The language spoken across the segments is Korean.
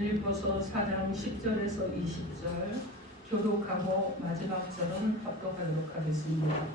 빌립보서 4장 10절에서 20절 교독하고 마지막 절은 합독하도록 하겠습니다.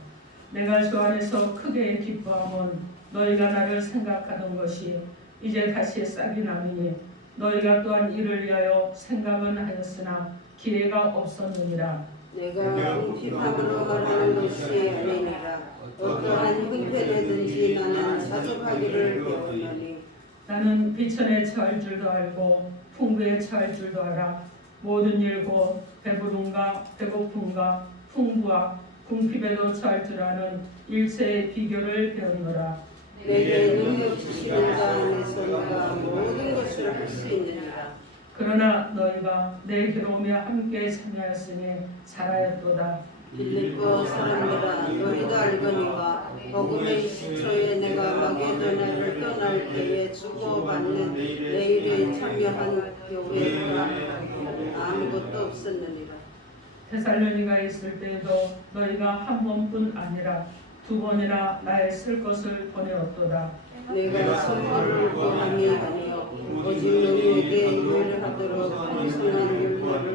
내가 주 안에서 크게 기뻐함은 너희가 나를 생각하던 것이 이제 다시 싹이 나미니 너희가 또한 이를 위하여 생각은 하였으나 기회가 없었느니라. 내가 궁핍함으로 말하는 것이 아니니라 어떠한 형편에든지 나는 자족하기를 배우노니 나는 비천에 처할 줄도 알고 풍부에 처할 줄도 알아 모든 일고 배부름과 배고픔과 풍부와 궁핍에도 처할 줄 아는 일체의 비결을 배우노라. 내게 능력 주시는 자 안에서 내가 모든 것을 할 수 있느니라. 그러나 너희가 내 괴로움에 함께 참여하였으니 잘하였도다 빌립보 사람들아 너희가 알거니와 복음의 시초에 내가 마게도나를 떠날 때에 주고받는 내 일에 참여한 교회가 아무것도 없었느니라 테살로니가 있을 때에도 너희가 한 번뿐 아니라 두 번이나 나의 쓸 것을 보내었도다 내가 선물을 구함이 아니요 오직 너희에게 유일하도록 풍성한 율법을.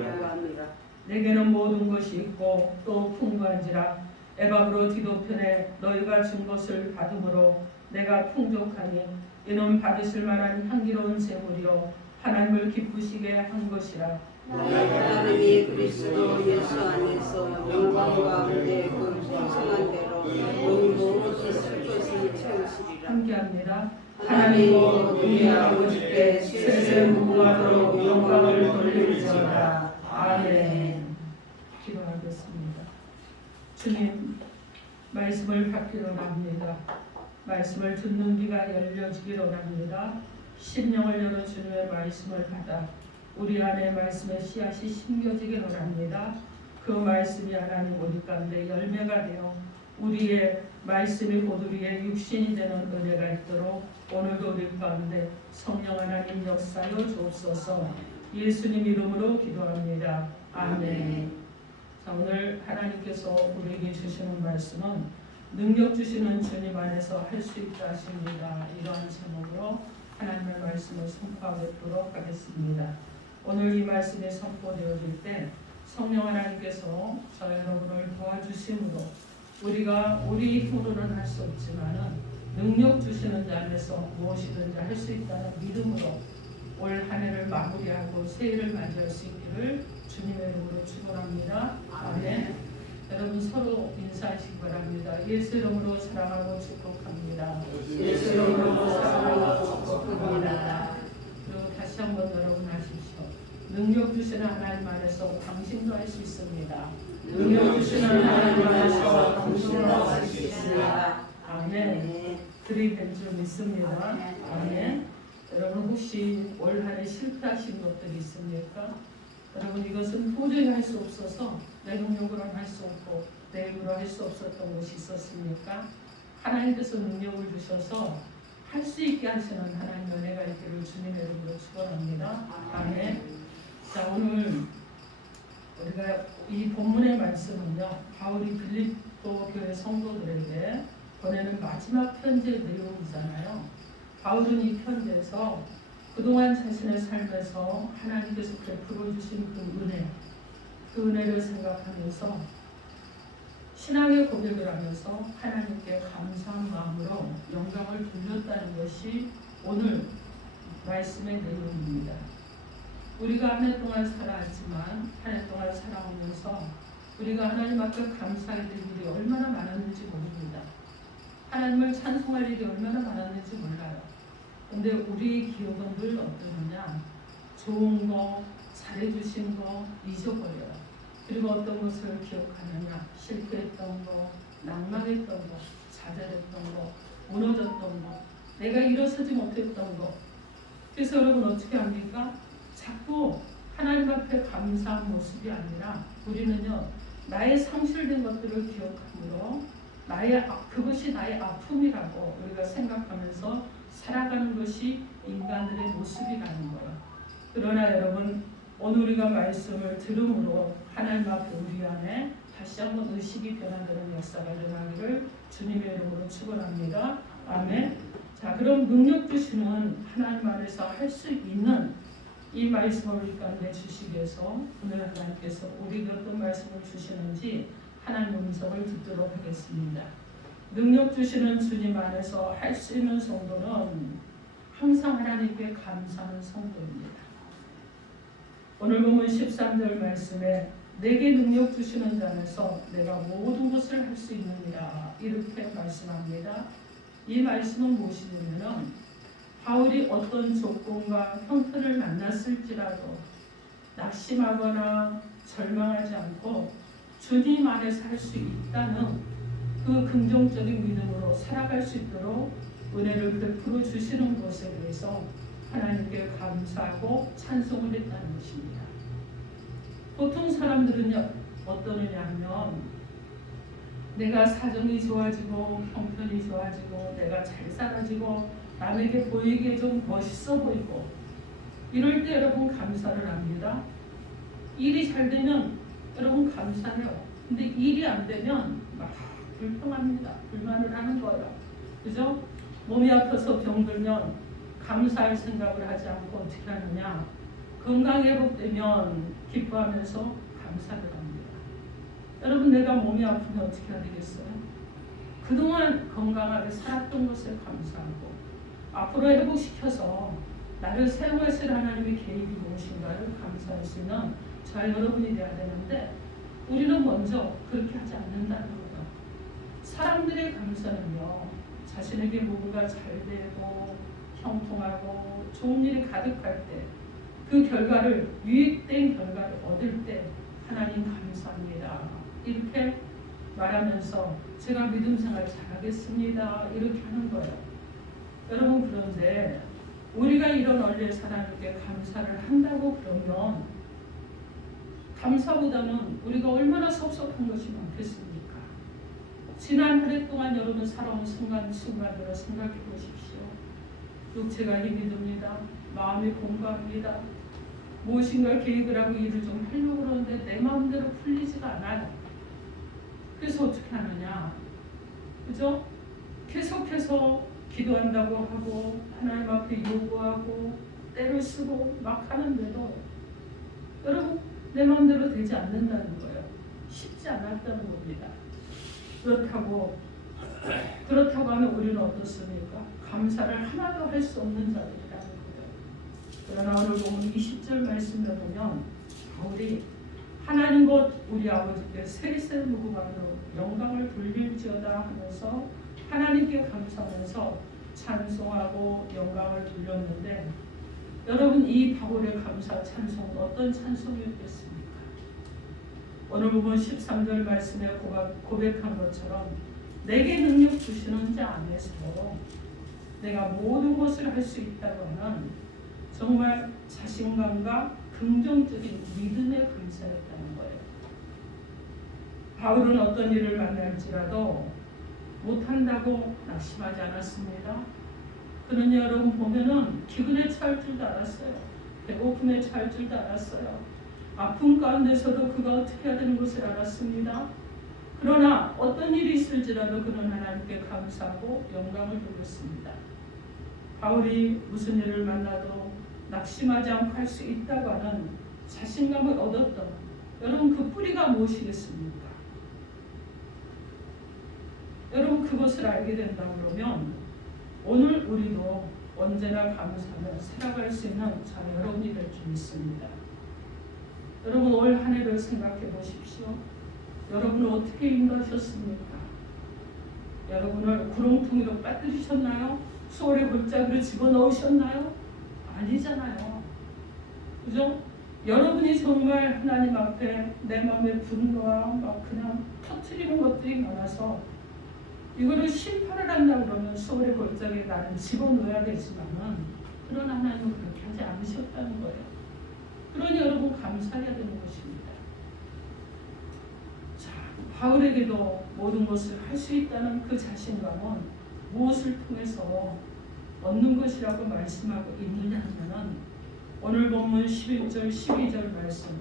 내게는 모든 것이 있고 또 풍부한지라 에바브로 디도편에 너희가 준 것을 받음으로 내가 풍족하니 이는 받으실 만한 향기로운 제물이요 하나님을 기쁘시게 한 것이라 나의 하나님이 그리스도 예수 안에서 영광 가운데 그 풍성한 대로 모든 쓸 것을 채우시리라. 함께합니다. 하나님과 우리 아버지께 세세 무궁하도록 영광을 돌릴지어다. 아멘. 주님, 말씀을 받기로 합니다. 말씀을 듣는 귀가 열려지기로 합니다. 심령을 열어 주님의 말씀을 받아 우리 안에 말씀의 씨앗이 심겨지기로 합니다. 그 말씀이 하나님 우리 가운데 열매가 되어 우리의 말씀이 곧 우리의 육신이 되는 은혜가 있도록 오늘도 우리 가운데 성령 하나님 역사여 주옵소서 예수님 이름으로 기도합니다. 아멘. 자, 오늘 하나님께서 우리에게 주시는 말씀은 능력 주시는 주님 안에서 할 수 있다 하십니다. 이러한 제목으로 하나님의 말씀을 선포하도록 하겠습니다. 오늘 이 말씀이 선포되어질 때 성령 하나님께서 저 여러분을 도와주심으로 우리가 우리 힘으로는 할 수 없지만은 능력 주시는 자 안에서 무엇이든지 할 수 있다는 믿음으로 올 한 해를 마무리하고 새해를 맞이할 수 있기를 주님의 이름으로 축원합니다. 아멘. 여러분 서로 인사하시기 바랍니다. 예수 이름으로 사랑하고 축복합니다. 예수 이름으로 사랑하고 축복합니다. 그리고 다시 한번 여러분 하십시오. 능력 주시는 하나님 안에서 당신도 할 수 있습니다. 능력 주시는 하나님 안에서 당신도 할 수 있습니다. 아멘. 네. 그리 줄 믿습니다. 아멘. 여러분 혹시 올 한해 실패하신 것들이 있습니까? 여러분 이것은 도저히 할 수 없어서 내 능력으로는 할 수 없고 내 힘으로 할 수 없었던 것이 있었습니까? 하나님께서 능력을 주셔서 할 수 있게 하시는 하나님 은혜가 있기를 주님의 이름으로 축원합니다. 아멘. 자 오늘 우리가 이 본문의 말씀은요 바울이 빌립보 교회 성도들에게 보내는 마지막 편지의 내용이잖아요. 바울은 이 편지에서 그동안 자신의 삶에서 하나님께서 베풀어 주신 그 은혜, 그 은혜를 생각하면서 신앙의 고백을 하면서 하나님께 감사한 마음으로 영광을 돌렸다는 것이 오늘 말씀의 내용입니다. 우리가 한 해 동안 살아왔지만 한 해 동안 살아오면서 우리가 하나님 앞에 감사해야 될 일이 얼마나 많았는지 모릅니다. 하나님을 찬송할 일이 얼마나 많았는지 몰라요. 근데 우리 기억은 늘 어떠느냐? 좋은 거, 잘해주신 거 잊어버려요. 그리고 어떤 것을 기억하느냐? 실패했던 거, 낭망했던 거, 좌절했던 거, 무너졌던 거, 내가 일어서지 못했던 거. 그래서 여러분 어떻게 합니까? 자꾸 하나님 앞에 감사한 모습이 아니라 우리는요 나의 상실된 것들을 기억함으로 나의 아- 그것이 나의 아픔이라고 우리가 생각하면서 살아가는 것이 인간들의 모습이라는 거예요. 그러나 여러분 오늘 우리가 말씀을 들음으로 하나님 앞에 우리 안에 다시 한번 의식이 변화되는 역사가 일어나기를 주님의 이름으로 축원합니다. 아멘. 자 그럼 능력 주시는 하나님 안에서 할 수 있는 이이 말씀을 우리 가운데 주시기 위해서 오늘 하나님께서 우리에게 어떤 말씀을 주시는지 하나님 음성을 듣도록 하겠습니다. 능력 주시는 주님 안에서 할 수 있는 성도는 항상 하나님께 감사하는 성도입니다. 오늘 보면 13절 말씀에 내게 능력 주시는 자 안에서 내가 모든 것을 할 수 있느니라 이렇게 말씀합니다. 이 말씀은 무엇이냐면은 바울이 어떤 조건과 형편을 만났을지라도 낙심하거나 절망하지 않고 주님 안에서 할 수 있다는 그 긍정적인 믿음으로 살아갈 수 있도록 은혜를 베풀어 주시는 것에 대해서 하나님께 감사하고 찬송을 했다는 것입니다. 보통 사람들은요 어떠느냐 하면 내가 사정이 좋아지고 형편이 좋아지고 내가 잘 살아지고 남에게 보이기에 좀 멋있어 보이고 이럴 때 여러분 감사를 합니다. 일이 잘 되면 여러분 감사해요. 근데 일이 안 되면 막 불평합니다. 불만을 하는 거예요. 그죠? 몸이 아파서 병들면 감사할 생각을 하지 않고 어떻게 하느냐? 건강 회복되면 기뻐하면서 감사를 합니다. 여러분 내가 몸이 아프면 어떻게 해야 되겠어요? 그동안 건강하게 살았던 것에 감사하고 앞으로 회복시켜서 나를 세워실 하나님의 계획이 무엇인가를 감사할 수 있는 저 여러분이 돼야 되는데 우리는 먼저 그렇게 하지 않는다는 거예요. 사람들의 감사는요 자신에게 뭔가 잘 되고 형통하고 좋은 일이 가득할 때 그 결과를 유익된 결과를 얻을 때 하나님 감사합니다 이렇게 말하면서 제가 믿음 생활 잘하겠습니다 이렇게 하는 거예요. 여러분 그런데 우리가 이런 원리 하나님께 감사를 한다고 그러면 감사보다는 우리가 얼마나 섭섭한 것이 많겠습니까? 지난 한 해 동안 여러분 살아온 순간순간으로 생각해 보십시오. 육체가 힘이 듭니다. 마음이 공부합니다. 무엇인가 계획을 하고 일을 좀 하려고 그러는데 내 마음대로 풀리지가 않아요. 그래서 어떻게 하느냐? 그죠? 계속해서 기도한다고 하고 하나님 앞에 요구하고 때를 쓰고 막 하는데도 여러분 내 마음대로 되지 않는다는 거예요. 쉽지 않았다는 겁니다. 그렇다고 그렇다고 하면 우리는 어떻습니까? 감사를 하나도 할 수 없는 자들이라는 거예요. 그러나 오늘 보면 20절 말씀에 보면 바울이 하나님 곧 우리 아버지께 세리세 무궁함으로 영광을 돌릴지어다 하면서 하나님께 감사하면서 찬송하고 영광을 돌렸는데 여러분 이 바울의 감사 찬송은 어떤 찬송이었겠습니까? 오늘 부분 13절 말씀에 고백- 고백한 것처럼 내게 능력 주시는 자 안에서 내가 모든 것을 할 수 있다고 하는 정말 자신감과 긍정적인 믿음의 감사였다는 거예요. 바울은 어떤 일을 만날지라도 못한다고 낙심하지 않았습니다. 그는 여러분 보면은 기근에 처할 줄도 알았어요. 배고픔에 처할 줄도 알았어요. 아픔 가운데서도 그가 어떻게 해야 되는 것을 알았습니다. 그러나 어떤 일이 있을지라도 그는 하나님께 감사하고 영광을 돌렸습니다. 바울이 무슨 일을 만나도 낙심하지 않고 할 수 있다고 하는 자신감을 얻었던 여러분 그 뿌리가 무엇이겠습니까? 여러분 그것을 알게 된다 그러면 오늘 우리도 언제나 감사하며 살아갈 수 있는 자 여러분이 될 줄 믿습니다. 여러분 올 한 해를 생각해 보십시오. 여러분을 어떻게 인도하셨습니까? 여러분을 구렁텅이로 빠뜨리셨나요? 소울의 골짜기를 집어넣으셨나요? 아니잖아요. 그죠? 여러분이 정말 하나님 앞에 내 마음의 분노와 막 그냥 터트리는 것들이 많아서 이거를 심판을 한다 그러면 소울의 골짜기에 나는 집어넣어야 되지만은 그러나 하나님은 그렇게 하지 않으셨다는 거예요. 그러니 여러분 감사해야 되는 것입니다. 자, 바울에게도 모든 것을 할 수 있다는 그 자신감은 무엇을 통해서 얻는 것이라고 말씀하고 있느냐 하면은 오늘 본문 11절 12절 말씀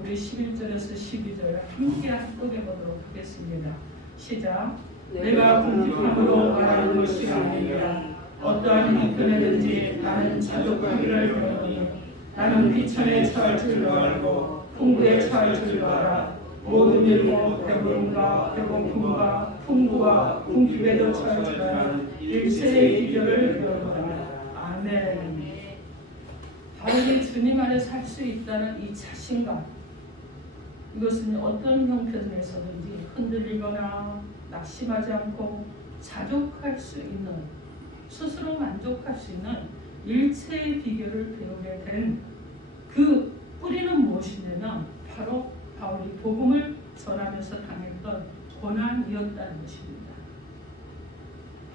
우리 11절에서 12절 함께 합독해 보도록 하겠습니다. 시작 내가 궁핍함으로 말하는 것이 아니라 어떠한 형편에든지 나는 자족하기를 원하노니 나는 비천에 처할 줄로 알고 풍부에 처할 줄로 알아. 모든 일고 배부름과 배고픔과 풍부와 궁핍에도 처할 줄 아는 일세의 비결을 배우노라. 아멘. 바울이 주님 안에 살 수 있다는 이 자신감 이것은 어떤 형편에서든지 흔들리거나 낙심하지 않고 자족할 수 있는 스스로 만족할 수 있는 일체의 비결을 배우게 된 그 뿌리는 무엇이냐면 바로 바울이 복음을 전하면서 당했던 고난이었다는 것입니다.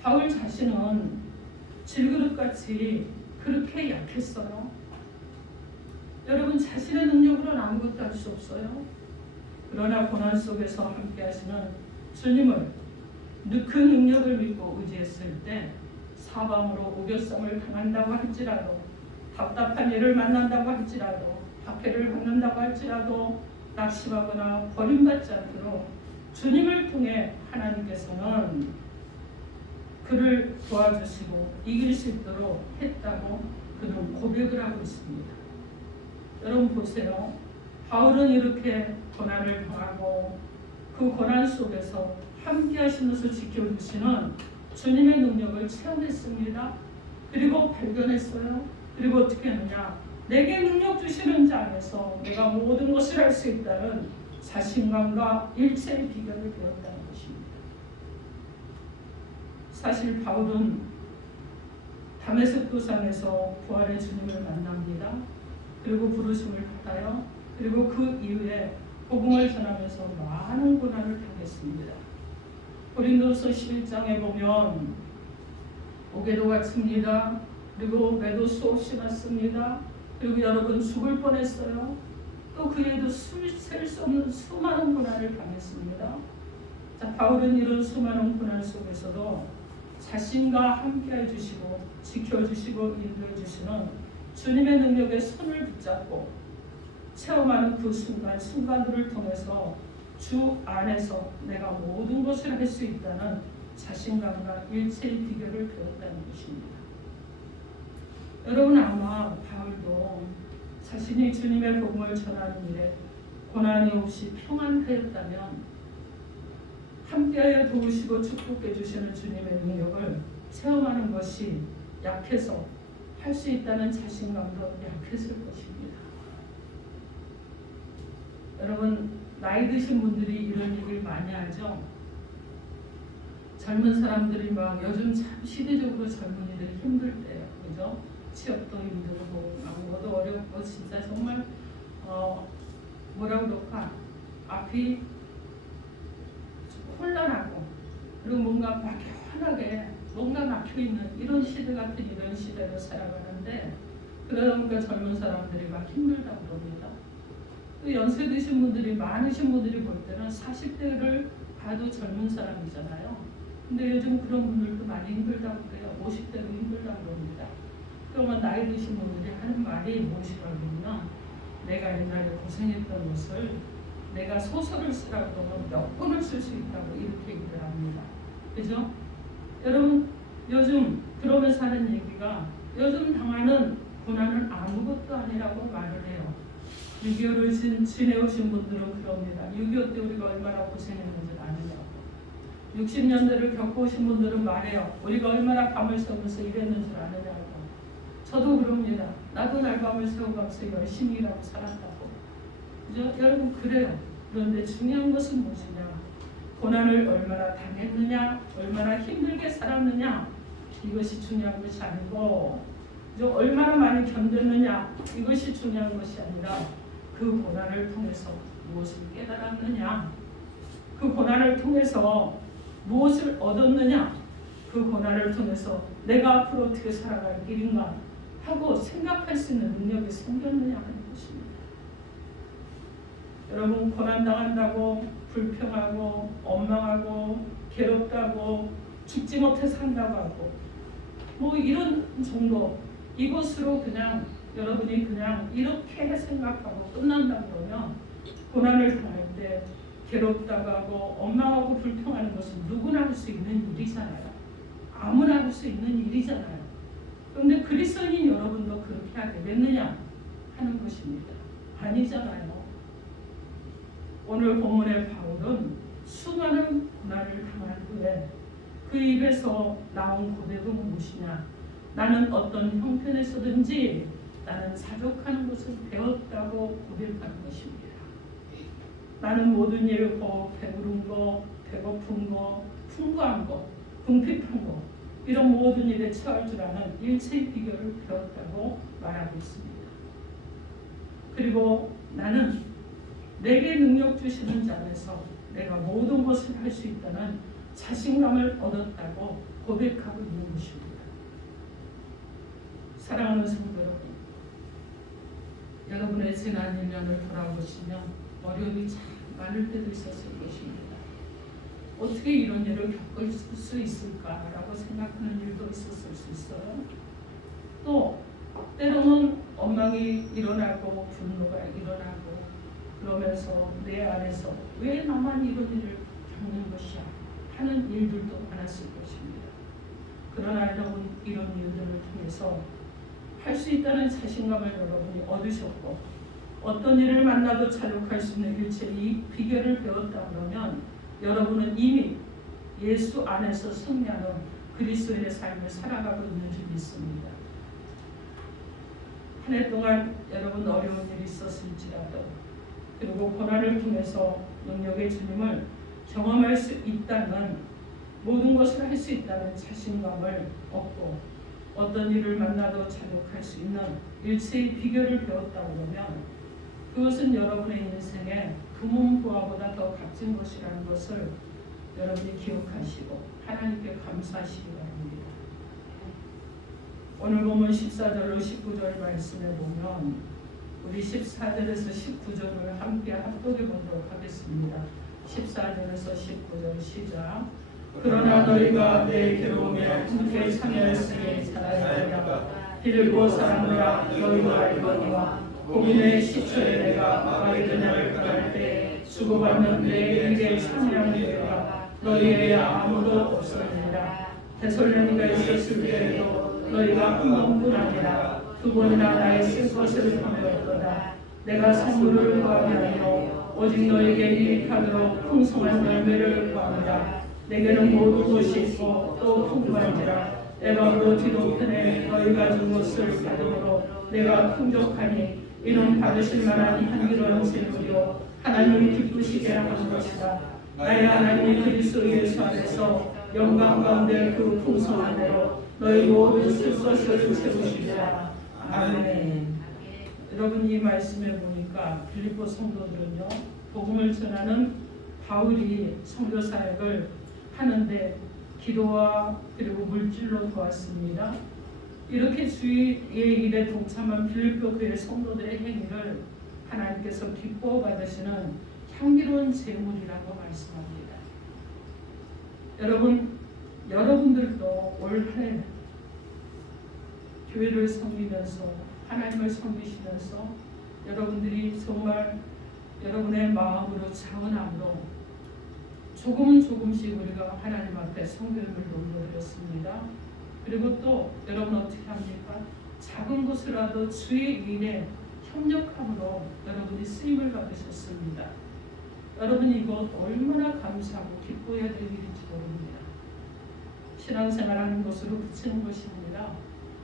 바울 자신은 질그릇같이 그렇게 약했어요. 여러분 자신의 능력으로는 아무것도 할 수 없어요. 그러나 고난 속에서 함께 하시는 주님을 그 능력을 믿고 의지했을 때 사방으로 우겨쌈을 당한다고 할지라도 답답한 일을 만난다고 할지라도 박해를 받는다고 할지라도 낙심하거나 버림받지 않도록 주님을 통해 하나님께서는 그를 도와주시고 이길 수 있도록 했다고 그는 고백을 하고 있습니다. 여러분 보세요. 바울은 이렇게 고난을 당하고 그 고난 속에서 함께 하시면서 지켜주시는 주님의 능력을 체험했습니다. 그리고 발견했어요. 그리고 어떻게 했느냐? 내게 능력 주시는 자 안에서 내가 모든 것을 할 수 있다는 자신감과 일체의 비결을 배웠다는 것입니다. 사실 바울은 다메섹 도상에서 부활의 주님을 만납니다. 그리고 부르심을 받아요. 그리고 그 이후에 복음을 전하면서 많은 고난을 당했습니다. 고린도서 11장에 보면 오게도 같습니다. 그리고 매도 수없이 맞습니다. 그리고 여러분 죽을 뻔했어요. 또 그에도 셀수 없는 수많은 고난을 당했습니다. 자, 바울은 이런 수많은 고난 속에서도 자신과 함께 해주시고 지켜주시고 인도해주시는 주님의 능력에 손을 붙잡고 체험하는 그 순간 순간들을 통해서 주 안에서 내가 모든 것을 할 수 있다는 자신감과 일체의 비결을 배웠다는 것입니다. 여러분 아마 바울도 자신이 주님의 복음을 전하는 일에 고난이 없이 평안하였다면 함께하여 도우시고 축복해 주시는 주님의 능력을 체험하는 것이 약해서 할 수 있다는 자신감도 약했을 것입니다. 여러분 나이 드신 분들이 이런 얘기를 많이 하죠. 젊은 사람들이 막 요즘 참 시대적으로 젊은이들이 힘들 때요, 그죠? 취업도 힘들고 아무것도 어렵고 진짜 정말 어 뭐라 그럴까 앞이 혼란하고 그리고 뭔가 막연하게 뭔가 막혀 있는 이런 시대 같은 이런 시대로 살아가는데 그러다 보니까 젊은 사람들이 막 힘들다고 그럽니다. 또 연세 드신 분들이 많으신 분들이 볼 때는 40대를 봐도 젊은 사람이잖아요. 근데 요즘 그런 분들도 많이 힘들다고 그래요. 50대도 힘들다고 그럽니다. 그러면 나이 드신 분들이 하는 말이 무엇이라면요. 내가 옛날에 고생했던 것을 내가 소설을 쓰라고 그러면 몇 권을 쓸 수 있다고 이렇게 얘기를 합니다. 그죠? 여러분 요즘 그러면서 하는 얘기가 요즘 당하는 고난은 아무것도 아니라고 말을 해요. 6.25를 지내오신 분들은 그럽니다. 6.25 때 우리가 얼마나 고생했는지 아느냐고. 60년대를 겪어오신 분들은 말해요. 우리가 얼마나 밤을 새우면서 일했는 줄 아느냐고. 저도 그럽니다. 나도 날밤을 새워가면서 열심히 일하고 살았다고. 그죠? 여러분 그래요. 그런데 중요한 것은 무엇이냐? 고난을 얼마나 당했느냐, 얼마나 힘들게 살았느냐 이것이 중요한 것이 아니고? 얼마나 많이 견뎠느냐 이것이 중요한 것이 아니라 그 고난을 통해서 무엇을 깨달았느냐, 그 고난을 통해서 무엇을 얻었느냐, 그 고난을 통해서 내가 앞으로 어떻게 살아갈 길인가? 하고 생각할 수 있는 능력이 생겼느냐 하는 것입니다. 여러분 고난 당한다고 불평하고 원망하고 괴롭다고 죽지 못해 산다고 하고 뭐 이런 정도 이것으로 그냥 여러분이 그냥 이렇게 생각하고 끝난다 그러면 고난을 당할 때 괴롭다고 하고 원망하고 불평하는 것은 누구나 할 수 있는 일이잖아요. 아무나 할 수 있는 일이잖아요. 그런데 그리스도인 여러분도 그렇게 하게 됐느냐 하는 것입니다. 아니잖아요. 오늘 본문의 바울은 수많은 고난을 당한 후에 그 입에서 나온 고백은 무엇이냐? 나는 어떤 형편에서든지 나는 사족하는 것을 배웠다고 고백하는 것입니다. 나는 모든 일, 거, 배부른 거, 배고픈 거, 풍부한 거, 궁핍한 거 이런 모든 일에 처할 줄 아는 일체의 비결을 배웠다고 말하고 있습니다. 그리고 나는 내게 능력 주시는 자 안에서 내가 모든 것을 할 수 있다는 자신감을 얻었다고 고백하고 있는 것입니다. 사랑하는 성도 여러분, 여러분의 지난 1년을 돌아보시면 어려움이 참 많을 때도 있었을 것입니다. 어떻게 이런 일을 겪을 수 있을까라고 생각하는 일도 있었을 수 있어요. 또 때로는 엉망이 일어나고 분노가 일어나고 그러면서 내 안에서 왜 나만 이런 일을 겪는 것이야 하는 일들도 많았을 것입니다. 그러나 여러분 이런 일들을 통해서 할 수 있다는 자신감을 여러분이 얻으셨고 어떤 일을 만나도 자족할 수 있는 일체 이 비결을 배웠다 그러면 여러분은 이미 예수 안에서 승리하는 그리스도의 삶을 살아가고 있는 줄 믿습니다. 한 해 동안 여러분 어려운 일이 있었을지라도 그리고 고난을 통해서 능력의 주님을 경험할 수 있다는 모든 것을 할 수 있다는 자신감을 얻고 어떤 일을 만나도 자족할 수 있는 일체의 비결을 배웠다 그러면 그것은 여러분의 인생에 금은 부화보다 더 값진 것이라는 것을 여러분이 기억하시고 하나님께 감사하시기 바랍니다. 오늘 보면 14절로 19절 말씀에 보면 우리 14절에서 19절을 함께 합독해 보도록 하겠습니다. 14절에서 19절 시작. 그러나 너희가 내 괴로움에 함께 참여했으니 잘하였다. 빌고 사랑하라 너희가 알거니와 고민의 시초에 내가 마게도냐를 떠날 때 주고받는 내 일에 참여하는 너희가 너희에게 아무도 없었느니라. 대설련이가 있었을 때에도 너희가 한 번뿐 아니라 두 번이나 나의 쓸 것을 하였도다. 내가 구하지 아니요 오직 너에게 이익하도록 풍성한 열매를 구합니다. 내게는 모든 것이 있고 또 풍부한지라 내가 그 뒤동편에 너희가 준 것을 받음으로 내가 풍족하니 이는 받으실 만한 향기로운 재물이요 하나님이 기쁘시게 하는 것이다. 나의 하나님 그리스도 예수 안에서 영광 가운데 그 풍성한 대로 너희 모든 쓸 것을 채우시리라. 아멘. 여러분 이 말씀에 보니까 빌립보 성도들은요 복음을 전하는 바울이 선교 사역을 하는데 기도와 그리고 물질로 도왔습니다. 이렇게 주의 일에 동참한 빌립보 교회 성도들의 행위를 하나님께서 기뻐 받으시는 향기로운 제물이라고 말씀합니다. 여러분 여러분들도 올해 교회를 섬기면서 하나님을 섬기시면서 여러분들이 정말 여러분의 마음으로 차원함으로 조금 조금씩 우리가 하나님 앞에 성경을 올려드렸습니다. 그리고 또 여러분 어떻게 합니까? 작은 것이라도 주의 일에 협력함으로 여러분이 쓰임을 받으셨습니다. 여러분 이것 얼마나 감사하고 기뻐해야 될 일인지 모릅니다. 신앙생활하는 것으로 그치는 것입니다.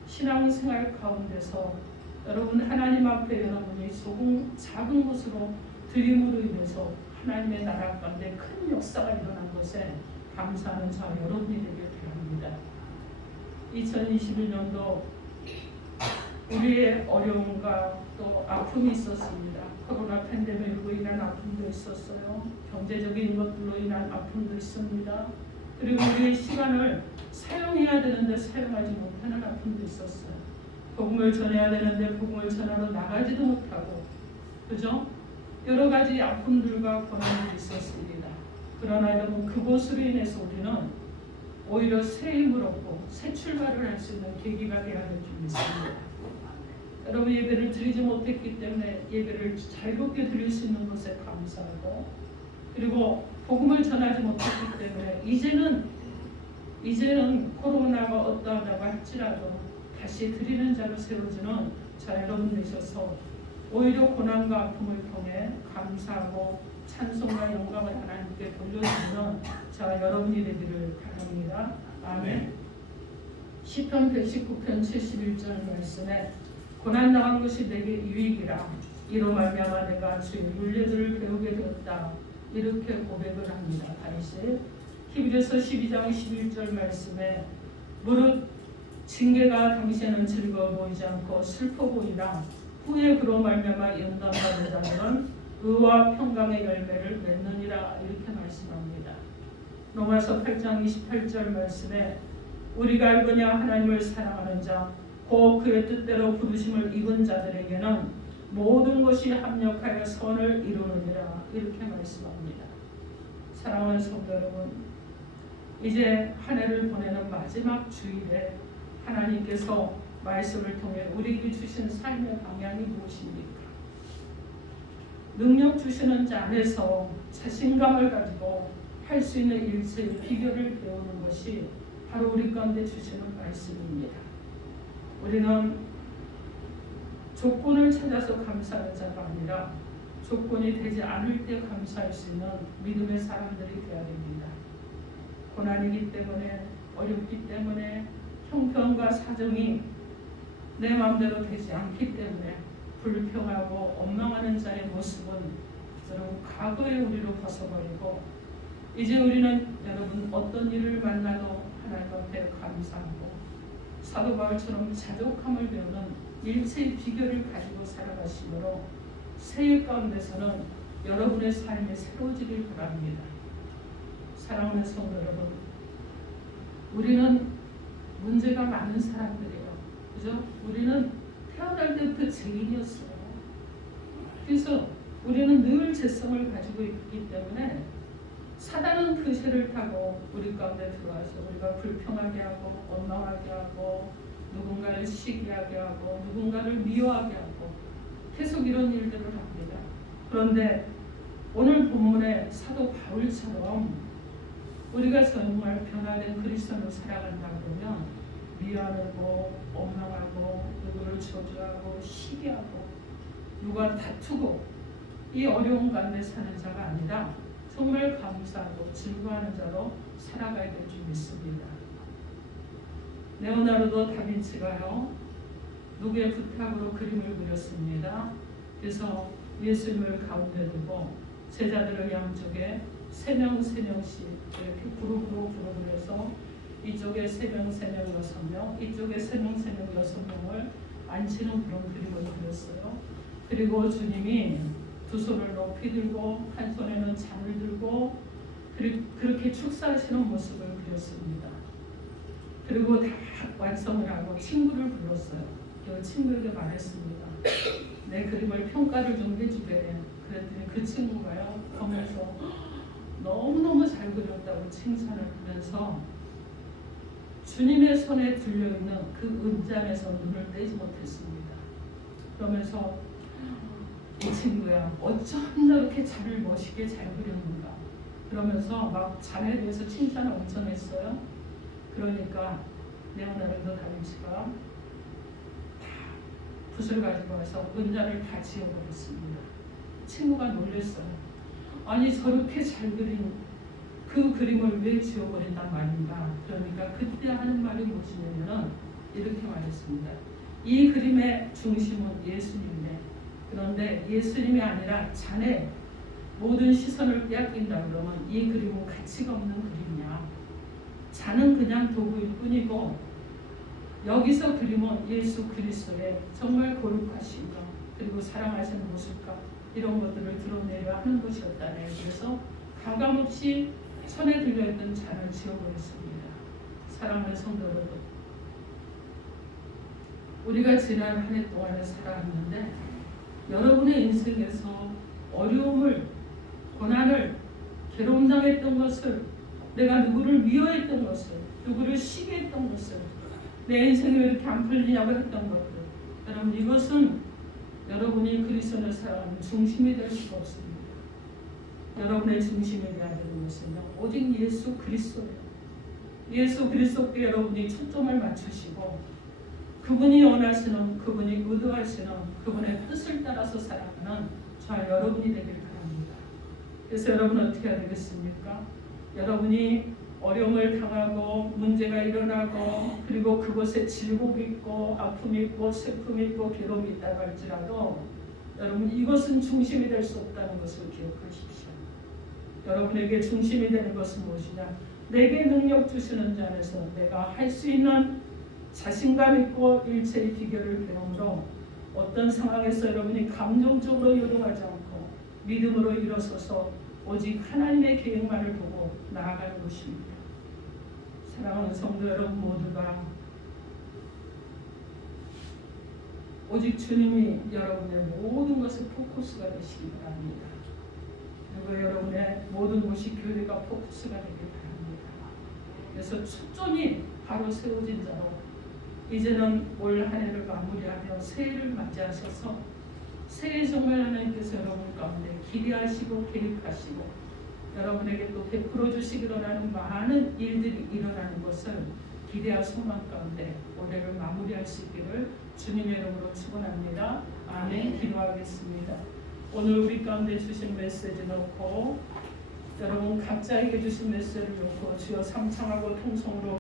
신앙생활 가운데서 여러분 하나님 앞에 여러분이 조금 작은 것으로 드림으로 인해서 하나님의 나라 가운데 큰 역사가 일어난 것에 감사하는 자 여러분이 되길 바랍니다. 2021년도 우리의 어려움과 또 아픔이 있었습니다. 코로나 팬데믹으로 인한 아픔도 있었어요. 경제적인 것들로 인한 아픔도 있습니다. 그리고 우리의 시간을 사용해야 되는데 사용하지 못하는 아픔도 있었어요. 복음을 전해야 되는데 복음을 전하러 나가지도 못하고 그죠? 여러 가지 아픔들과 고난이 있었습니다. 그러나 여러분 그것으로 인해서 우리는 오히려 새 힘을 얻고 새 출발을 할 수 있는 계기가 되어야 될 줄 믿습니다. 여러분 예배를 드리지 못했기 때문에 예배를 자유롭게 드릴 수 있는 것에 감사하고 그리고 복음을 전하지 못했기 때문에 이제는 이제는 코로나가 어떠하다고 할지라도 다시 드리는 자로 세워지는 자 여러분 되셔서 오히려 고난과 아픔을 통해 감사하고 찬송과 영광을 하나님께 돌려드리는 자 여러분이 되기를 바랍니다. 아멘. 시편 119편 71절 말씀에 고난 당한 것이 내게 유익이라 이로 말미암아 내가 주의 윤례들을 배우게 되었다 이렇게 고백을 합니다. 다시 히브리서 12장 11절 말씀에 무릇 징계가 당시에는 즐거워 보이지 않고 슬퍼 보이라 후에 그로 말미암아 연단받는 자들은 의와 평강의 열매를 맺느니라 이렇게 말씀합니다. 로마서 8장 28절 말씀에 우리가 알거냐 하나님을 사랑하는 자, 곧 그의 뜻대로 부르심을 입은 자들에게는 모든 것이 합력하여 선을 이루느니라 이렇게 말씀합니다. 사랑하는 성도 여러분, 이제 한 해를 보내는 마지막 주일에 하나님께서 말씀을 통해 우리에게 주신 삶의 방향이 무엇입니까? 능력 주시는 자 안에서 자신감을 가지고 할 수 있는 일체의 비결을 배우는 것이 바로 우리 가운데 주시는 말씀입니다. 우리는 조건을 찾아서 감사하는 자가 아니라 조건이 되지 않을 때 감사할 수 있는 믿음의 사람들이 되어야 됩니다. 고난이기 때문에 어렵기 때문에 형편과 사정이 내 마음대로 되지 않기 때문에 불평하고 원망하는 자의 모습은 여러분 과거의 우리로 벗어버리고 이제 우리는 여러분 어떤 일을 만나도 하나님 앞에 감사하고 사도 바울처럼 자족함을 배우는 일체의 비결을 가지고 살아가시므로 새해 가운데서는 여러분의 삶이 새로워지길 바랍니다. 사랑하는 성도 여러분, 우리는 문제가 많은 사람들이에요. 그죠? 우리는 태어날 때부터 죄인이었어요. 그래서 우리는 늘 죄성을 가지고 있기 때문에 사단은 그 죄를 타고 우리 가운데 들어와서 우리가 불평하게 하고 원망하게 하고 누군가를 시기하게 하고 누군가를 미워하게 하고 계속 이런 일들을 합니다. 그런데 오늘 본문의 사도 바울처럼 우리가 정말 변화된 그리스도로 살아간다 그러면 미워하고 원망하고 누구를 저주하고 시기하고 누가 다투고 이 어려운 가운데 사는 자가 아니라 정말 감사하고 즐거워하는 자로 살아가야 될 줄 믿습니다. 레오나르도 다빈치가요 누구의 부탁으로 그림을 그렸습니다. 그래서 예수님을 가운데 두고 제자들을 양쪽에 세 명 세 명씩 이렇게 그룹으로 그룹을 해서 이쪽에 세명 세명 여섯 명 이쪽에 세명 세명 여섯 명을 앉히는 그런 그림을 그렸어요. 그리고 주님이 두 손을 높이 들고 한 손에는 잔을 들고 그렇게 축사하시는 모습을 그렸습니다. 그리고 다 완성을 하고 친구를 불렀어요. 그 친구에게 말했습니다. 내 그림을 평가를 좀 해주게. 그랬더니 그 친구가요 보면서 너무너무 잘 그렸다고 칭찬을 하면서 주님의 손에 들려있는 그 은장에서 눈을 떼지 못했습니다. 그러면서 이 친구야 어쩜 저렇게 잔을 멋있게 잘 그렸는가 그러면서 막 잔에 대해서 칭찬을 엄청 했어요. 그러니까 레오나르도 다빈치가 다 붓을 가지고 와서 은자를 다 지워버렸습니다. 친구가 놀랐어요. 아니 저렇게 잘 그린 그 그림을 왜 지워버린단 말인가? 그러니까 그때 하는 말이 무엇이냐면은 이렇게 말했습니다. 이 그림의 중심은 예수님이네. 그런데 예수님이 아니라 자네 모든 시선을 빼앗긴다 그러면 이 그림은 가치가 없는 그림이야. 자는 그냥 도구일 뿐이고 여기서 그림은 예수 그리스도의 정말 거룩하신가 그리고 사랑하시는 모습과 이런 것들을 드러내려 하는 것이었다네. 그래서 가감없이 손에 들려있던 잔을 지워버렸습니다. 사랑하는 성도 여러분, 우리가 지난 한 해 동안에 살아왔는데 여러분의 인생에서 어려움을, 고난을, 괴로움 당했던 것을, 내가 누구를 미워했던 것을, 누구를 시기했던 것을, 내 인생이 왜 이렇게 안 풀리냐고 했던 것들, 여러분 이것은 여러분이 그리스도를 살아가는 중심이 될 수가 없습니다. 여러분의 되어야 되는 것은요, 오직 예수 그리스도예요. 예수 그리스도께 여러분이 초점을 맞추시고 그분이 원하시는 그분이 의도하시는 그분의 뜻을 따라서 살아가는 저와 여러분이 되길 바랍니다. 그래서 여러분 어떻게 해야 되겠습니까? 여러분이 어려움을 당하고 문제가 일어나고 그리고 그곳에 질곡 있고 아픔이 있고 슬픔이 있고 괴로움이 있다고 할지라도 여러분 이것은 중심이 될 수 없다는 것을 기억하십시오. 여러분에게 중심이 되는 것은 무엇이냐? 내게 능력 주시는 자 안에서 내가 할 수 있는 자신감 있고 일체의 비결을 배움으로 어떤 상황에서 여러분이 감정적으로 요동하지 않고 믿음으로 일어서서 오직 하나님의 계획만을 보고 나아가는 것입니다. 사랑하는 성도 여러분 모두가 오직 주님이 여러분의 모든 것의 포커스가 되시기 바랍니다. 그리고 여러분의 모든 것이 교회가 포커스가 되길 바랍니다. 그래서 초점이 바로 세워진 자로 이제는 올 한 해를 마무리하며 새해를 맞이하셔서 새해 정말 하나님께서 여러분 가운데 기대하시고 계획하시고 여러분에게 또 베풀어 주시기로 하는 많은 일들이 일어나는 것을 기대와 소망 가운데 올해를 마무리할 수 있기를 주님의 이름으로 축원합니다. 아멘. 기도하겠습니다. 오늘 우리 가운데 주신 메시지 놓고 여러분 각자에게 주신 메시지를 놓고 주여 삼창하고 통성으로